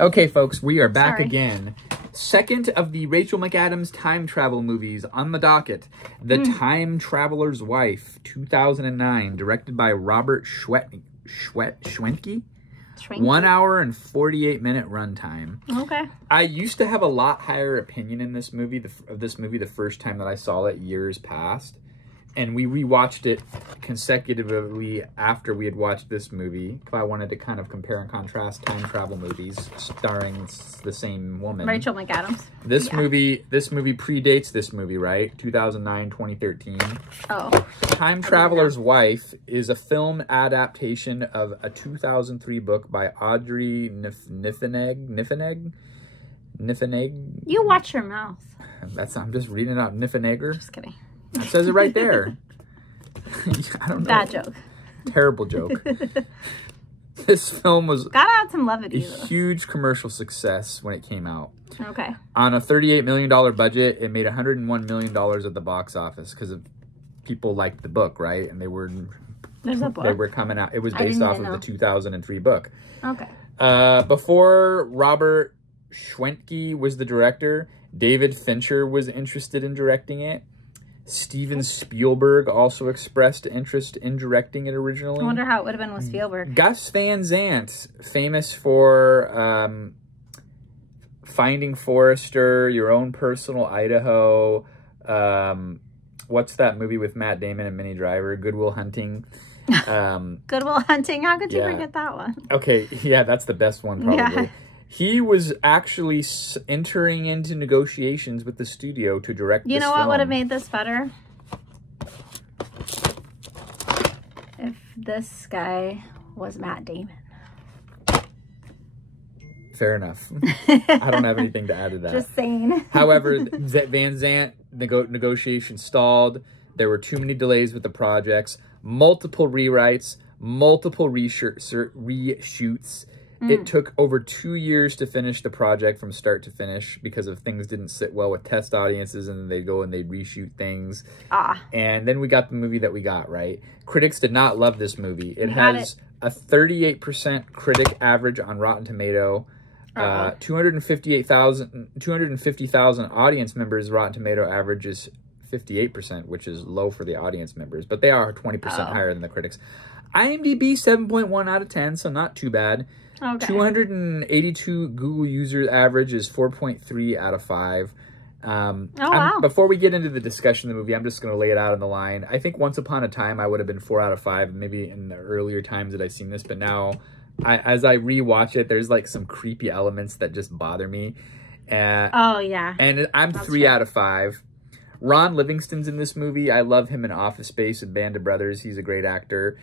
Okay, folks, we are back again. Second of the Rachel McAdams time travel movies on the docket. The Time Traveler's Wife, 2009, directed by Robert Schwentke. 1 hour and 48-minute runtime. Okay. I used to have a lot higher opinion in this movie, the first time that I saw it years past. And we rewatched it consecutively after we had watched this movie. If I wanted to kind of compare and contrast time travel movies starring the same woman. Rachel McAdams. This movie predates this movie, right? 2009, 2013. Oh. Time Traveler's Wife is a film adaptation of a 2003 book by Audrey Niffenegger. You watch your mouth. I'm just reading it out. Niffenegger. Just kidding. It says it right there. I don't know. Bad joke. Terrible joke. This film was gotta add some levity. A huge commercial success when it came out. Okay. On a $38 million budget, it made $101 million at the box office because of people liked the book, right? And they were coming out. It was based off of the 2003 book. Okay. Before Robert Schwentke was the director, David Fincher was interested in directing it. Steven Spielberg also expressed interest in directing it originally. I wonder how it would have been with Spielberg. Gus Van Sant, famous for Finding Forrester, Your Own Personal Idaho. What's that movie with Matt Damon and Minnie Driver? Good Will Hunting. Good Will Hunting. How could you forget that one? Okay, yeah, that's the best one probably. Yeah. He was actually entering into negotiations with the studio to direct this film. You know what would have made this better? If this guy was Matt Damon. Fair enough. I don't have anything to add to that. Just saying. However, Van Sant, negotiations stalled. There were too many delays with the projects. Multiple rewrites. Multiple reshoots. It took over 2 years to finish the project from start to finish because of things didn't sit well with test audiences, and then they'd go and they'd reshoot things. And then we got the movie that we got, right? Critics did not love this movie. It has a 38% critic average on Rotten Tomato. 250,000 audience members. Rotten Tomato average is 58%, which is low for the audience members, but they are 20% higher than the critics. IMDb 7.1 out of 10, so not too bad. Okay. 282 Google user average is 4.3 out of 5. Wow. Before we get into the discussion of the movie, I'm just going to lay it out on the line. I think Once Upon a Time, I would have been 4 out of 5, maybe in the earlier times that I've seen this. But now, as I rewatch it, there's like some creepy elements that just bother me. Oh, yeah. And I'm 3 out of 5. Ron Livingston's in this movie. I love him in Office Space and Band of Brothers. He's a great actor.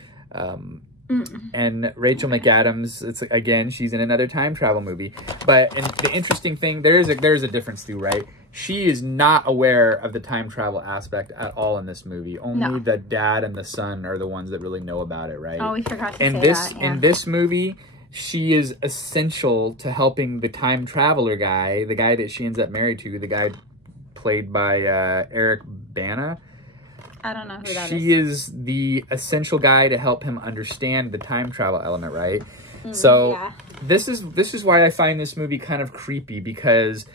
And Rachel McAdams, again, she's in another time travel movie. But and the interesting thing, there's a difference too, right? She is not aware of the time travel aspect at all in this movie. Only the dad and the son are the ones that really know about it, right? Oh, we forgot to say that. Yeah. In this movie, she is essential to helping the time traveler guy, the guy that she ends up married to, the guy played by Eric Bana. I don't know who that is. She is the essential guy to help him understand the time travel element, right? So this is why I find this movie kind of creepy, because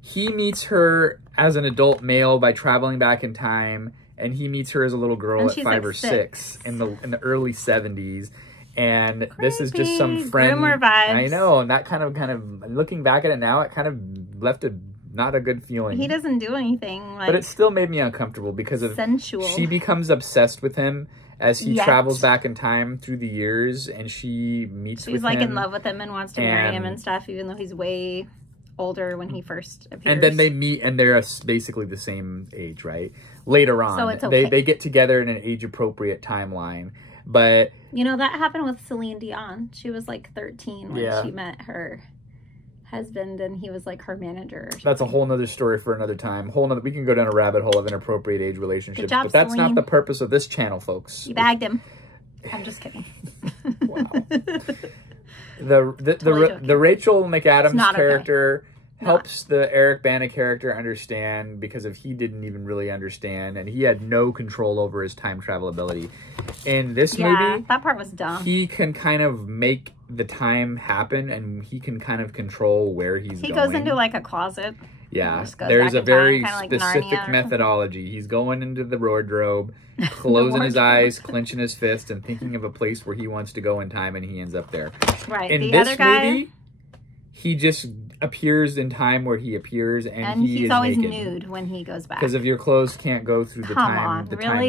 he meets her as an adult male by traveling back in time, and he meets her as a little girl at 5 or 6 in the early 70s. And creepy. This is just some friend. Groomer vibes. I know, and that kind of looking back at it now, it kind of left not a good feeling. He doesn't do anything. But it still made me uncomfortable because of sensual. She becomes obsessed with him as he travels back in time through the years, and she meets with him. She's like in love with him and wants to marry him and stuff, even though he's way older when he first appears. And then they meet, and they're basically the same age, right? Later on, so it's okay. They get together in an age-appropriate timeline. But you know, that happened with Celine Dion. She was like 13 when she met her husband, and he was like her manager. That's a whole nother story for another time. We can go down a rabbit hole of inappropriate age relationships. Good job, but that's Celine. not the purpose of this channel, folks. You bagged him. I'm just kidding. Wow. The Rachel McAdams character helps the Eric Bana character understand, because he didn't even really understand, and he had no control over his time travel ability. In this movie, that part was dumb. He can kind of make the time happen, and he can kind of control where he's going. He goes into like a closet. Yeah, there's a very specific methodology. He's going into the wardrobe, closing his eyes, clenching his fist, and thinking of a place where he wants to go in time, and he ends up there. Right. In this movie, he just appears in time where he appears, and he's always naked. Nude when he goes back. Because of your clothes can't go through the time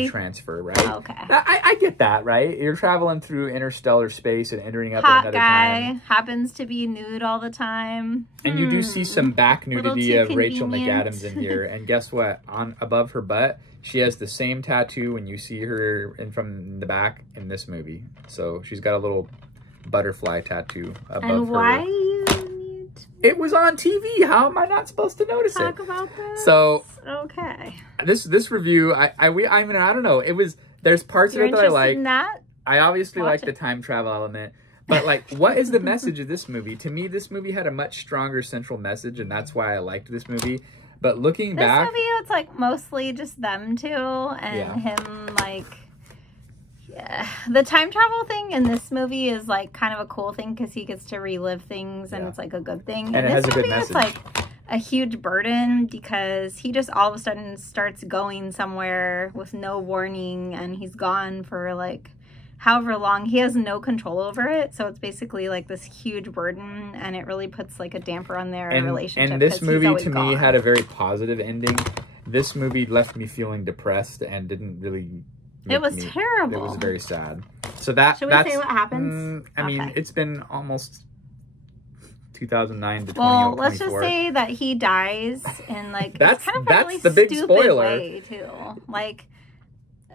transfer, right? Okay. I get that, right? You're traveling through interstellar space and entering up Hot another guy time. Happens to be nude all the time. And you do see some back nudity of Rachel McAdams in here. And guess what? Above her butt, she has the same tattoo when you see her from the back in this movie. So she's got a little butterfly tattoo above her. And why? It was on TV. How am I not supposed to notice it? Talk about this. So okay, this review, I mean, I don't know. There's parts of it that I like. In that? I obviously like the time travel element, but like, what is the message of this movie? To me, this movie had a much stronger central message, and that's why I liked this movie. But looking back, this movie, it's like mostly just them two and him like. Yeah. The time travel thing in this movie is like kind of a cool thing because he gets to relive things and it's like a good thing. And it has a good message. It's like a huge burden because he just all of a sudden starts going somewhere with no warning and he's gone for like however long. He has no control over it. So it's basically like this huge burden and it really puts like a damper on their relationship. And this movie to me had a very positive ending. This movie left me feeling depressed and didn't really... It was terrible. It was very sad. So should we say what happens? I mean, it's been almost 2009 to 2024. Well, let's just say that he dies in like that's kind of that's the big spoiler way too. Like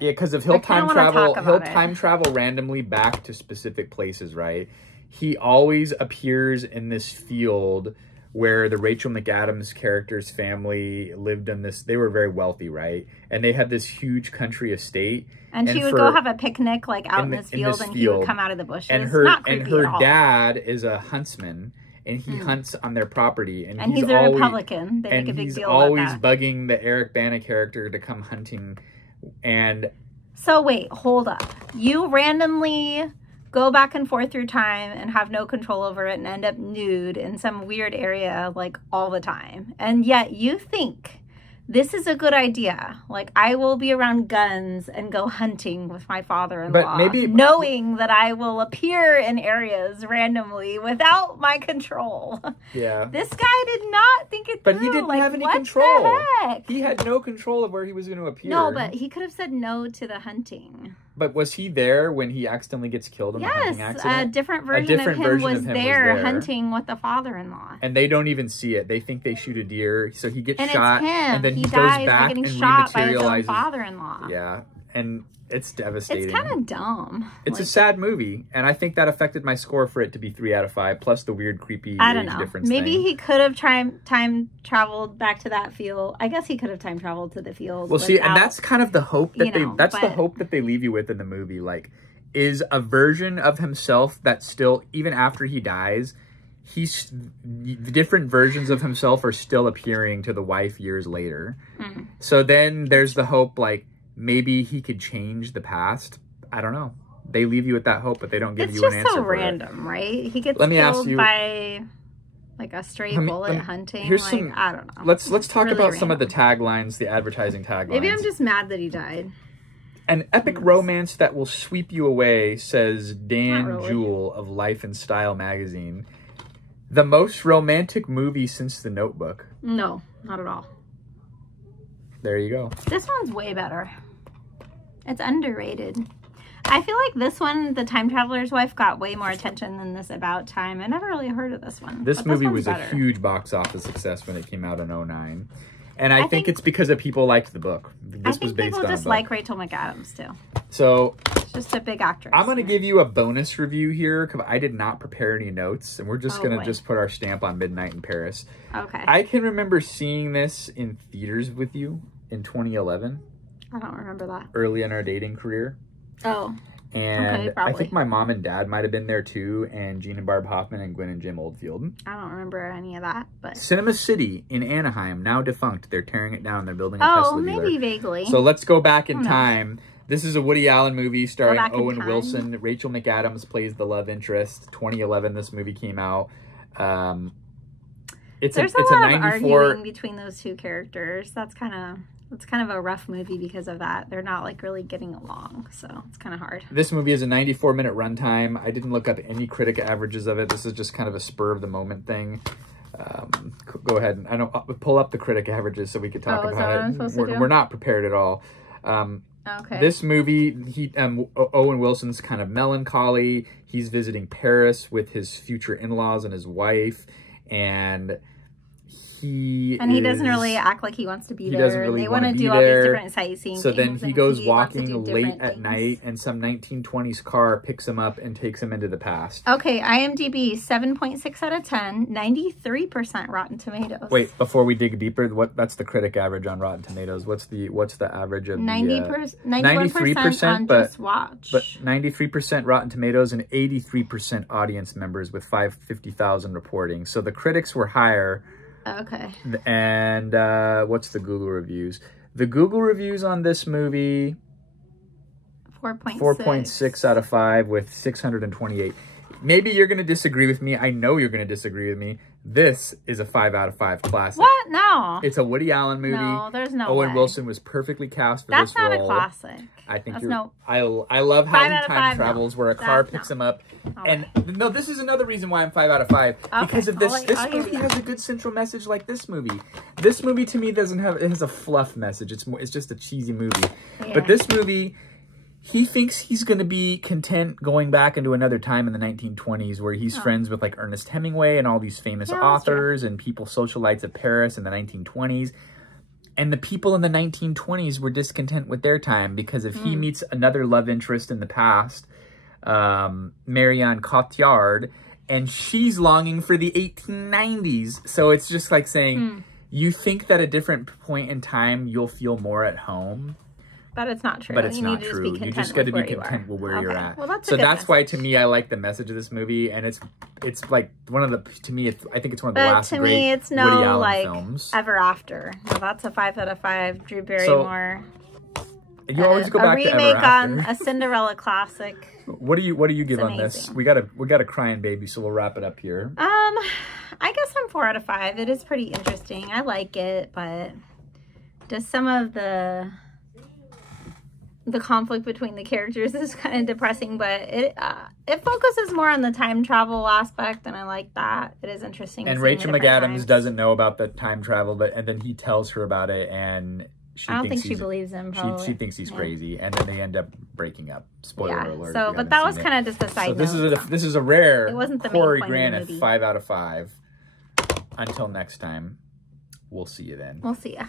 because if he'll time travel randomly back to specific places, right? He always appears in this field where the Rachel McAdams character's family lived in this. They were very wealthy, right? And they had this huge country estate. And she would go have a picnic like out in this field, and he would come out of the bushes. And her dad is a huntsman, and he hunts on their property. And he's a Republican. They make a big deal about that. And he's always bugging the Eric Bana character to come hunting. And so wait, hold up. You randomly go back and forth through time and have no control over it and end up nude in some weird area like all the time. And yet you think this is a good idea. Like, I will be around guns and go hunting with my father-in-law, knowing that I will appear in areas randomly without my control. Yeah. This guy did not think it through. But he didn't have any control. The heck? He had no control of where he was going to appear. No, but he could have said no to the hunting. But was he there when he accidentally gets killed in the hunting accident? Yes, a different version of him was there hunting with the father-in-law. And they don't even see it. They think they shoot a deer, so he gets shot, it's him. and then he goes dies back by getting and shot by his own rematerializes. father-in-law. Yeah, and it's devastating. It's kind of dumb. It's a sad movie, and I think that affected my score for it to be 3 out of 5, plus the weird, creepy age difference Maybe thing. he could have time traveled back to that field. I guess he could have time traveled to the field. Well, see, and that's kind of the hope that the hope that they leave you with in the movie. Like, is a version of himself that still, even after he dies, the different versions of himself are still appearing to the wife years later. So then there's the hope, like, maybe he could change the past. I don't know. They leave you with that hope, but they don't give you an answer. It's just so random, right? He gets killed by like a stray bullet hunting. I don't know. Let's talk about some of the taglines, the advertising taglines. Maybe I'm just mad that he died. An epic romance that will sweep you away, says Dan Jewell of Life and Style magazine. The most romantic movie since The Notebook. No, not at all. There you go. This one's way better. It's underrated. I feel like this one, The Time Traveler's Wife, got way more attention than this About Time. I never really heard of this one. This movie was a huge box office success when it came out in 2009. And I think it's because of people liked the book. This was based on people just like Rachel McAdams, too. So, she's just a big actress. I'm going to give you a bonus review here, because I did not prepare any notes. And we're just going to just put our stamp on Midnight in Paris. Okay. I can remember seeing this in theaters with you in 2011. I don't remember that. Early in our dating career. Oh. And Okay, I think my mom and dad might have been there too, and Gene and Barb Hoffman and Gwen and Jim Oldfield. I don't remember any of that, but... Cinema City in Anaheim, now defunct. They're tearing it down. They're building a Tesla dealer. Maybe vaguely. So let's go back in time. This is a Woody Allen movie starring Owen time. Wilson. Rachel McAdams plays the love interest. 2011, this movie came out. There's a lot of arguing between those two characters. That's kind of a rough movie because of that. They're not like really getting along, so it's kind of hard. This movie is a 94-minute runtime. I didn't look up any critic averages of it. This is just kind of a spur of the moment thing. Go ahead and pull up the critic averages so we could talk about it. We're not prepared at all. Okay. This movie, Owen Wilson's kind of melancholy. He's visiting Paris with his future in-laws and his wife, and he doesn't really act like he wants to be there. They want to do all these different sightseeing things. So then he goes walking late at night, and some 1920s car picks him up and takes him into the past. Okay, IMDb 7.6 out of 10, 93% Rotten Tomatoes. Wait, before we dig deeper, that's the critic average on Rotten Tomatoes. What's the average of 93% on Just Watch. But 93% Rotten Tomatoes and 83% audience members with 50,000 reporting. So the critics were higher. Okay. And what's the Google reviews? The Google reviews on this movie, 4.6 out of 5 with 628. Maybe you're going to disagree with me. I know you're going to disagree with me. This is a 5 out of 5 classic. What? No. It's a Woody Allen movie. No, there's no Owen way. Wilson was perfectly cast for this role. That's not a classic. I think you're... I love how he time travels, where a car picks him up. And no, this is another reason why I'm 5 out of 5. Because of this. This movie has a good central message like this movie. This movie to me it has a fluff message. It's just a cheesy movie. Yeah. But this movie, he thinks he's going to be content going back into another time in the 1920s where he's friends with like Ernest Hemingway and all these famous authors and socialites of Paris in the 1920s. And the people in the 1920s were discontent with their time because if he meets another love interest in the past, Marianne Cotillard, and she's longing for the 1890s. So it's just like saying, you think that at a different point in time, you'll feel more at home. But it's not true. But it's not true. You just got to be content with where you're at. Well, that's that's why, to me, I like the message of this movie, and it's like one of the I think it's one of the last great Woody Allen films. To me, it's no Ever After. Well, that's a 5 out of 5. Drew Barrymore. You always go back to Ever After. A remake on a Cinderella classic. What do you give on this? We got a crying baby, so we'll wrap it up here. I guess I'm 4 out of 5. It is pretty interesting. I like it, but just some of the conflict between the characters is kind of depressing, but it focuses more on the time travel aspect, and I like that. It is interesting. And Rachel McAdams doesn't know about the time travel, and then he tells her about it, and I don't think she believes him. She thinks he's crazy, and then they end up breaking up. Spoiler alert. So, but that was kind of just a side note. So this is a rare it wasn't the Corey Grant at 5 out of 5. Until next time, we'll see you then. We'll see ya.